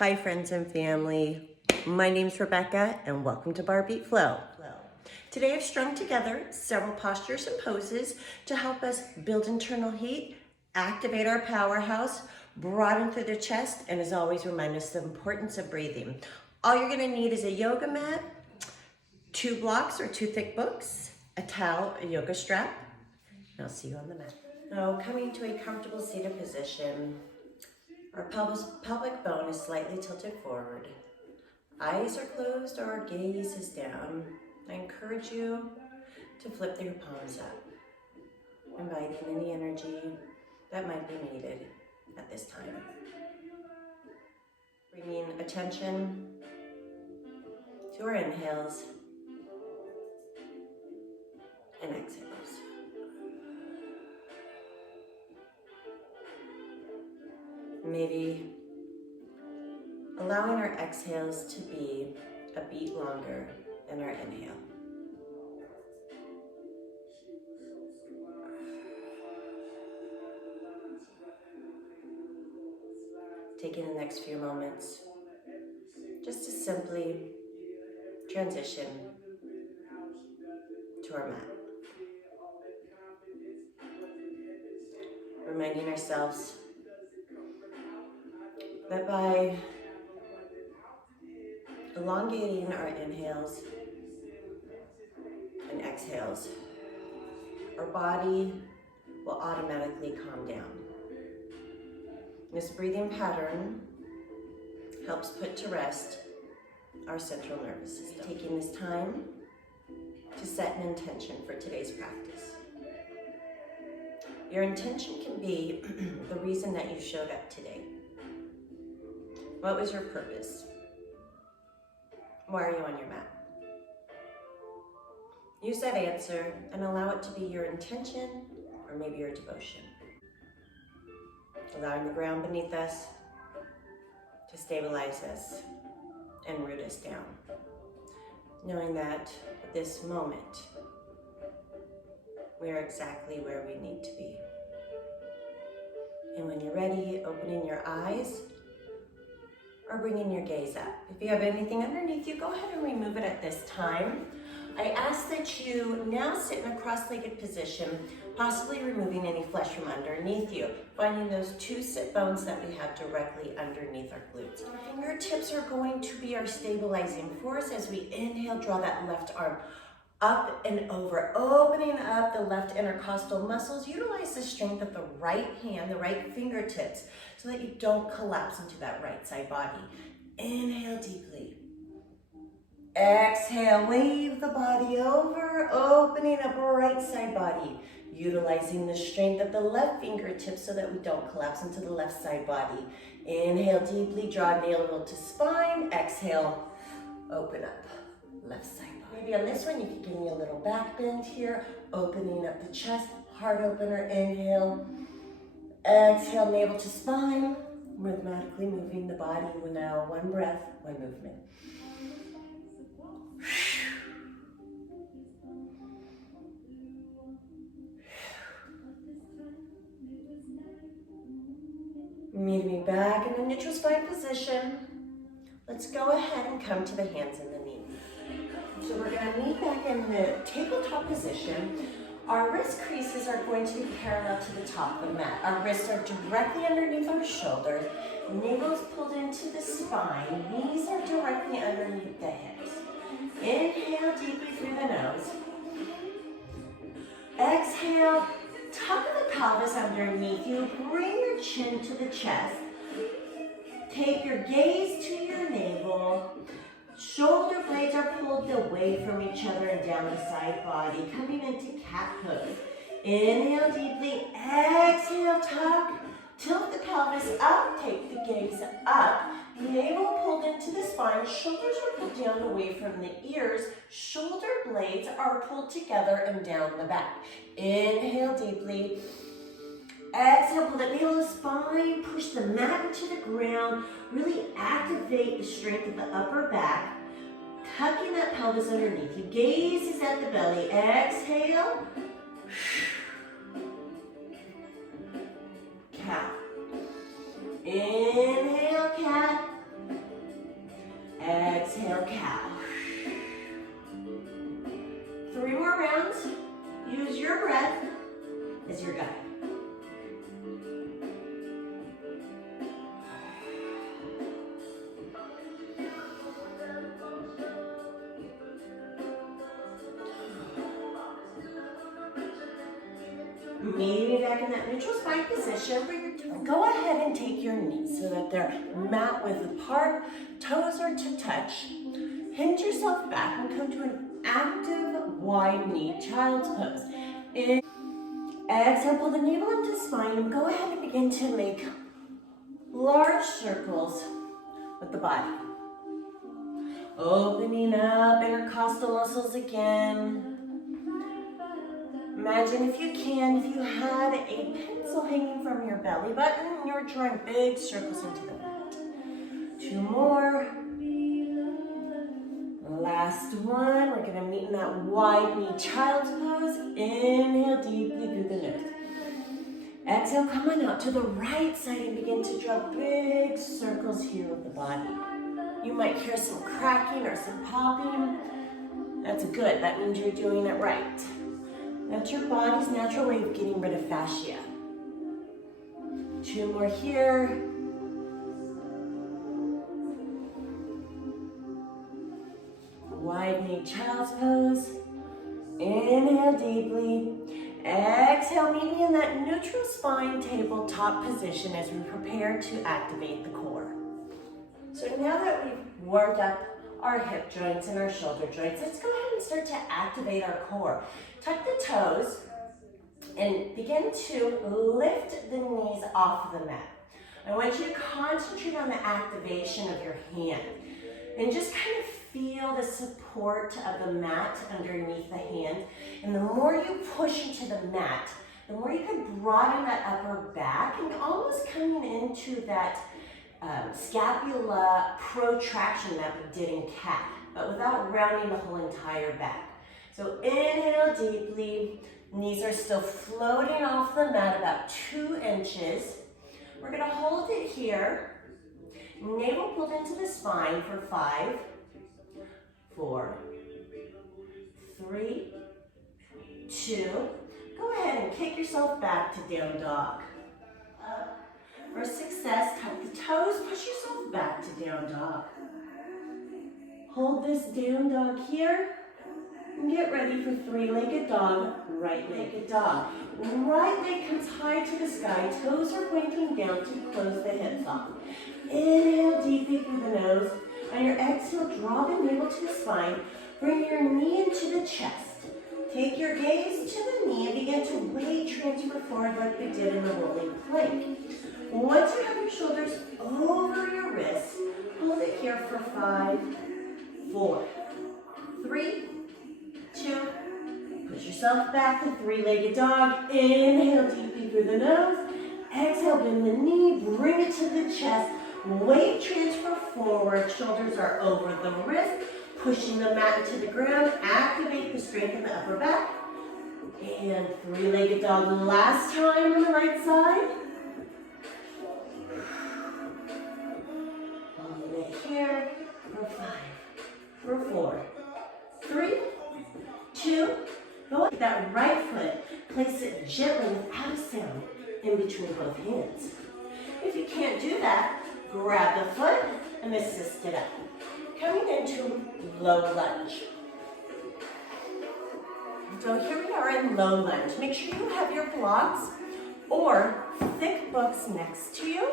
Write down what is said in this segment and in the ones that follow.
Hi friends and family, my name's Rebecca and welcome to BARREbeat Flow. Today I've strung together several postures and poses to help us build internal heat, activate our powerhouse, broaden through the chest, and as always remind us the importance of breathing. All you're gonna need is a yoga mat, 2 blocks or 2 thick books, a towel, a yoga strap, and I'll see you on the mat. Now coming to a comfortable seated position. Our pelvic bone is slightly tilted forward. Eyes are closed or our gaze is down. I encourage you to flip your palms up, inviting any energy that might be needed at this time. Bringing attention to our inhales and exhales. Maybe allowing our exhales to be a beat longer than our inhale. Taking the next few moments just to simply transition to our mat. Reminding ourselves that by elongating our inhales and exhales, our body will automatically calm down. This breathing pattern helps put to rest our central nervous system. Taking this time to set an intention for today's practice. Your intention can be the reason that you showed up today. What was your purpose? Why are you on your mat? Use that answer and allow it to be your intention or maybe your devotion. Allowing the ground beneath us to stabilize us and root us down. Knowing that at this moment, we are exactly where we need to be. And when you're ready, opening your eyes or bringing your gaze up. If you have anything underneath you, go ahead and remove it at this time. I ask that you now sit in a cross-legged position, possibly removing any flesh from underneath you, finding those 2 sit bones that we have directly underneath our glutes. Our fingertips are going to be our stabilizing force as we inhale, draw that left arm up and over, opening up the left intercostal muscles. Utilize the strength of the right hand, the right fingertips, so that you don't collapse into that right side body. Inhale deeply. Exhale, wave the body over, opening up right side body. Utilizing the strength of the left fingertips so that we don't collapse into the left side body. Inhale deeply, draw navel to spine. Exhale, open up left side body. Maybe on this one, you could give me a little back bend here, opening up the chest, heart opener, inhale. Exhale, navel to spine, rhythmically moving the body. Now, one breath, one movement. Meeting me back in a neutral spine position. Let's go ahead and come to the hands and the knees. So we're going to meet back in the tabletop position. Our wrist creases are going to be parallel to the top of the mat. Our wrists are directly underneath our shoulders. Navel is pulled into the spine. Knees are directly underneath the hips. Inhale deeply through the nose. Exhale, tuck the pelvis underneath you. Bring your chin to the chest. Take your gaze to your navel. Shoulder blades are pulled away from each other and down the side body, coming into cat pose. Inhale deeply, exhale, tuck, tilt the pelvis up, take the gaze up, navel pulled into the spine, shoulders are pulled down away from the ears, shoulder blades are pulled together and down the back. Inhale deeply, exhale, pull the navel to the spine, push the mat into the ground, really activate the strength of the upper back, tucking that pelvis underneath you. Gaze is at the belly. Exhale. Cat. Inhale, cat. is your guide. Maybe back in that neutral spine position where you're doing. Go ahead and take your knees so that they're mat width apart, toes are to touch. Hinge yourself back and come to an active wide knee child's pose. Exhale, pull the navel into spine and go ahead and begin to make large circles with the body. Opening up intercostal muscles again. Imagine if you can, if you had a pencil hanging from your belly button and you're drawing big circles into the mat. 2 more. Last one. We're gonna meet in that wide knee child's pose. Inhale deeply through the nose. Exhale, come on out to the right side and begin to draw big circles here with the body. You might hear some cracking or some popping. That's good, that means you're doing it right. That's your body's natural way of getting rid of fascia. 2 more here. Wide knee child's pose. Inhale deeply. Exhale, meeting in that neutral spine tabletop position as we prepare to activate the core. So now that we've warmed up our hip joints and our shoulder joints, let's go ahead and start to activate our core. Tuck the toes and begin to lift the knees off the mat. I want you to concentrate on the activation of your hand and just kind of feel the support of the mat underneath the hand. And the more you push into the mat, the more you can broaden that upper back and almost coming into that scapula protraction that we did in cat, but without rounding the whole entire back. So inhale deeply, knees are still floating off the mat about 2 inches. We're gonna hold it here, navel pulled into the spine for 5, 4, 3, 2. Go ahead and kick yourself back to down dog. For success, tuck the toes, push yourself back to down dog. Hold this down dog here. And get ready for 3-legged dog, right-legged dog. Right leg comes high to the sky, toes are pointing down to close the hips off. Inhale deeply through the nose. On your exhale, draw the navel to the spine. Bring your knee into the chest. Take your gaze to the knee and begin to weight transfer forward like we did in the rolling plank. Once you have your shoulders over your wrists, hold it here for 5, 4, 3, 2, push yourself back to 3-legged dog. Inhale deeply through the nose. Exhale, bend the knee, bring it to the chest. Weight transfer forward, shoulders are over the wrist, pushing the mat into the ground. Activate the strength in the upper back. And 3-legged dog last time on the right side. Hold it here for 5, for 4, 3, 2, go up that right foot, place it gently without a sound in between both hands. If you can't do that, grab the foot and assist it up. Coming into low lunge. So here we are in low lunge. Make sure you have your blocks or thick books next to you.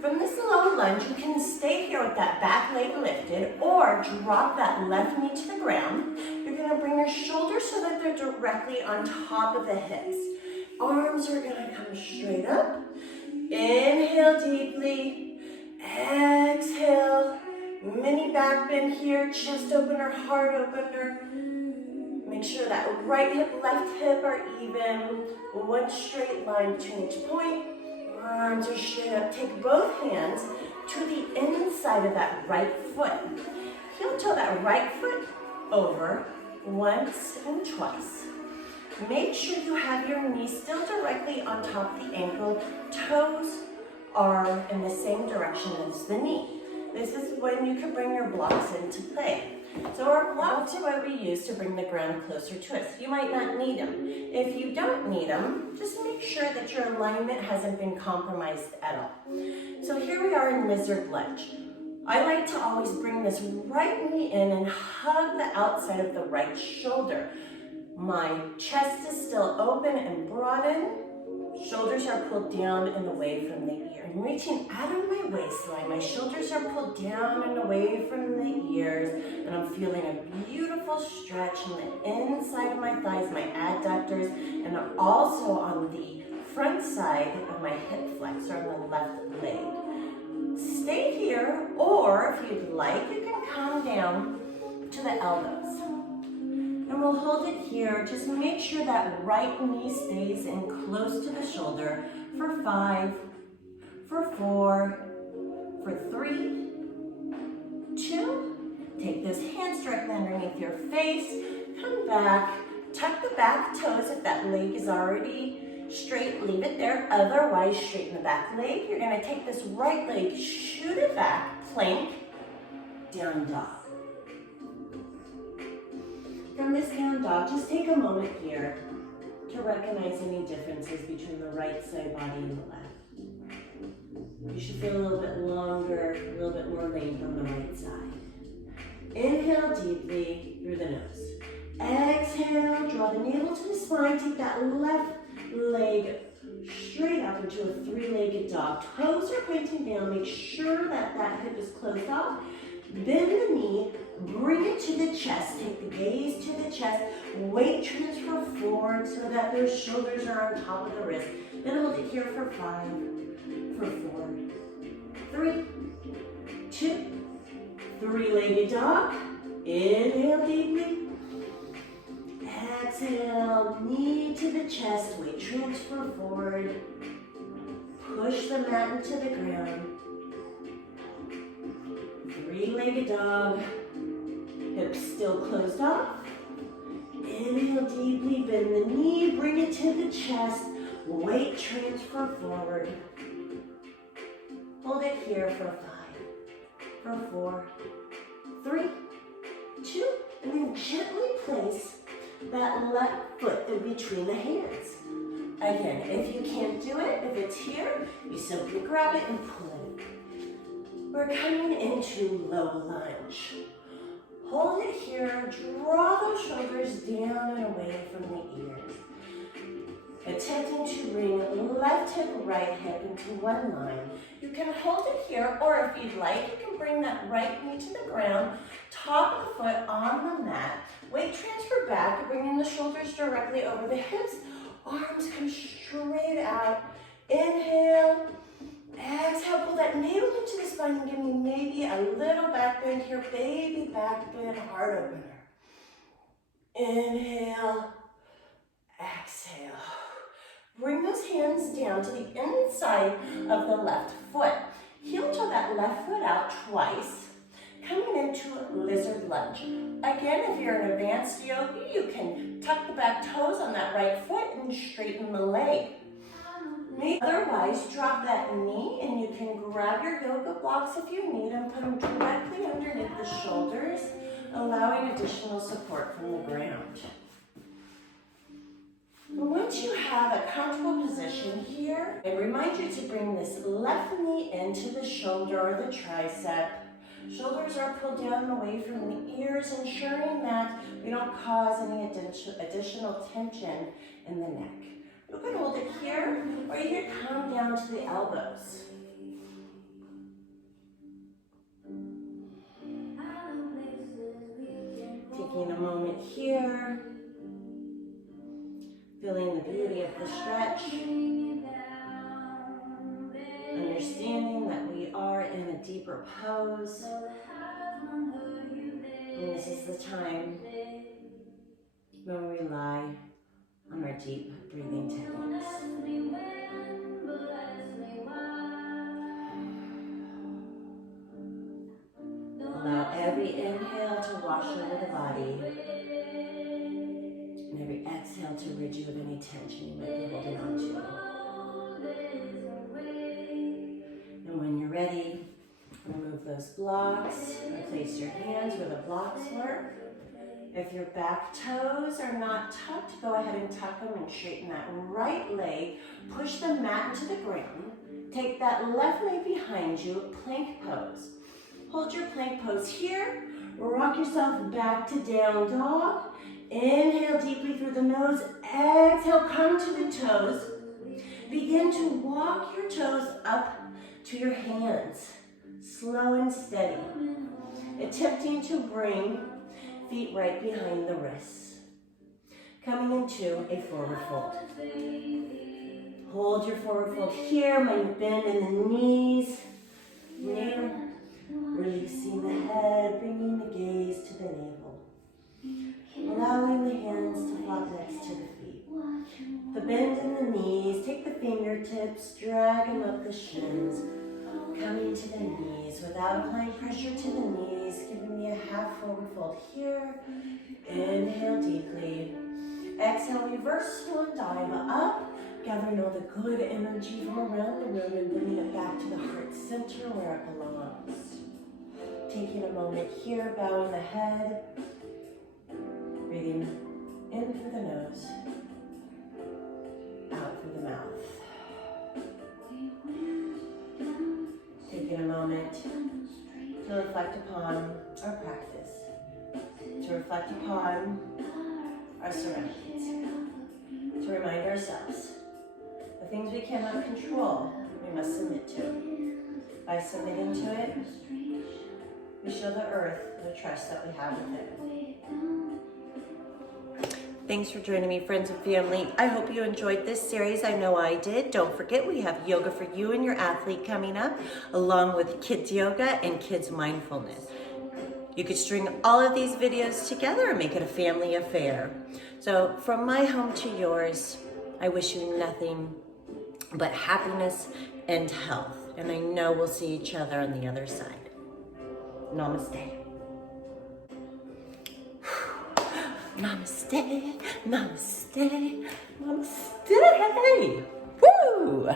From this low lunge, you can stay here with that back leg lifted or drop that left knee to the ground. You're gonna bring your shoulders so that they're directly on top of the hips. Arms are gonna come straight up. Inhale deeply, exhale. Mini back bend here, chest opener, heart opener. Make sure that right hip, left hip are even. One straight line between each point. Arms are straight up. Take both hands to the inside of that right foot. Heel toe that right foot over once and twice. Make sure you have your knee still directly on top of the ankle. Toes are in the same direction as the knee. This is when you can bring your blocks into play. So our blocks are what we use to bring the ground closer to us. You might not need them. If you don't need them, just make sure that your alignment hasn't been compromised at all. So here we are in lizard lunge. I like to always bring this right knee in and hug the outside of the right shoulder. My chest is still open and broadened. Shoulders are pulled down and away from the ear. I'm reaching out of my waistline. My shoulders are pulled down and away from the ears. And I'm feeling a beautiful stretch on the inside of my thighs, my adductors, and also on the front side of my hip flexor on the left leg. Stay here, or if you'd like, you can come down to the elbows. And we'll hold it here. Just make sure that right knee stays in close to the shoulder for 5, for 4, for 3, 2. Take those hands directly underneath your face. Come back. Tuck the back toes if that leg is already straight. Leave it there. Otherwise, straighten the back leg. You're going to take this right leg, shoot it back, plank, down dog. From this down dog, just take a moment here to recognize any differences between the right side body and the left. You should feel a little bit longer, a little bit more length on the right side. Inhale deeply through the nose. Exhale, draw the navel to the spine. Take that left leg straight up into a 3-legged dog. Toes are pointing down. Make sure that that hip is closed off. Bend the knee, bring it to the chest. Take the gaze to the chest. Weight transfer forward so that those shoulders are on top of the wrist. Then hold it here for 5, for 4, 3, 2, 3-legged dog. Inhale deeply. Exhale, knee to the chest. Weight transfer forward. Push the mat into the ground. 3-legged dog, hips still closed off. Inhale deeply, bend the knee, bring it to the chest, weight transfer forward. Hold it here for 5, for 4, 3, 2, and then gently place that left foot in between the hands. Again, if you can't do it, if it's here, you simply grab it and pull it. We're coming into low lunge. Hold it here, draw those shoulders down and away from the ears. Attempting to bring left hip, right hip into one line. You can hold it here, or if you'd like, you can bring that right knee to the ground, top of the foot on the mat. Weight transfer back, bringing the shoulders directly over the hips. Arms come straight out. Inhale. Exhale, pull that navel into the spine and give me maybe a little back bend here. Baby back bend, heart opener. Inhale, exhale. Bring those hands down to the inside of the left foot. Heel toe that left foot out twice. Coming into lizard lunge. Again, if you're an advanced yogi, you can tuck the back toes on that right foot and straighten the leg. Otherwise, drop that knee and you can grab your yoga blocks if you need them, put them directly underneath the shoulders, allowing additional support from the ground. Once you have a comfortable position here, I remind you to bring this left knee into the shoulder or the tricep. Shoulders are pulled down and away from the ears, ensuring that we don't cause any additional tension in the neck. You can hold it here, or you can come down to the elbows. Taking a moment here, feeling the beauty of the stretch, understanding that we are in a deeper pose, and this is the time when we rely on our deep breathing techniques. Allow every inhale to wash over the body, and every exhale to rid you of any tension you might be holding on to. And when you're ready, remove those those blocks. Replace your hands where the blocks work. If your back toes are not tucked, go ahead and tuck them and straighten that right leg. Push the mat into the ground. Take that left leg behind you, plank pose. Hold your plank pose here. Rock yourself back to down dog. Inhale deeply through the nose. Exhale, come to the toes. Begin to walk your toes up to your hands. Slow and steady. Attempting to bring feet right behind the wrists. Coming into a forward fold. Hold your forward fold here. Might bend in the knees. Navel. Releasing the head, bringing the gaze to the navel. Allowing the hands to flop next to the feet. The bend in the knees. Take the fingertips, drag them up the shins. Coming to the knees without applying pressure to the knees. Giving me a half forward fold here. Inhale deeply. Exhale, reverse swan dive up. Gathering all the good energy from around the room and bringing it back to the heart center where it belongs. Taking a moment here, bowing the head. Breathing in through the nose. Out through the mouth. Taking a moment to reflect upon our practice, to reflect upon our surroundings, to remind ourselves the things we cannot control, we must submit to. By submitting to it, we show the earth the trust that we have with it. Thanks for joining me, friends and family. I hope you enjoyed this series. I know I did. Don't forget, we have yoga for you and your athlete coming up, along with kids yoga and kids mindfulness. You could string all of these videos together and make it a family affair. So from my home to yours, I wish you nothing but happiness and health. And I know we'll see each other on the other side. Namaste. Namaste, namaste, namaste. Woo!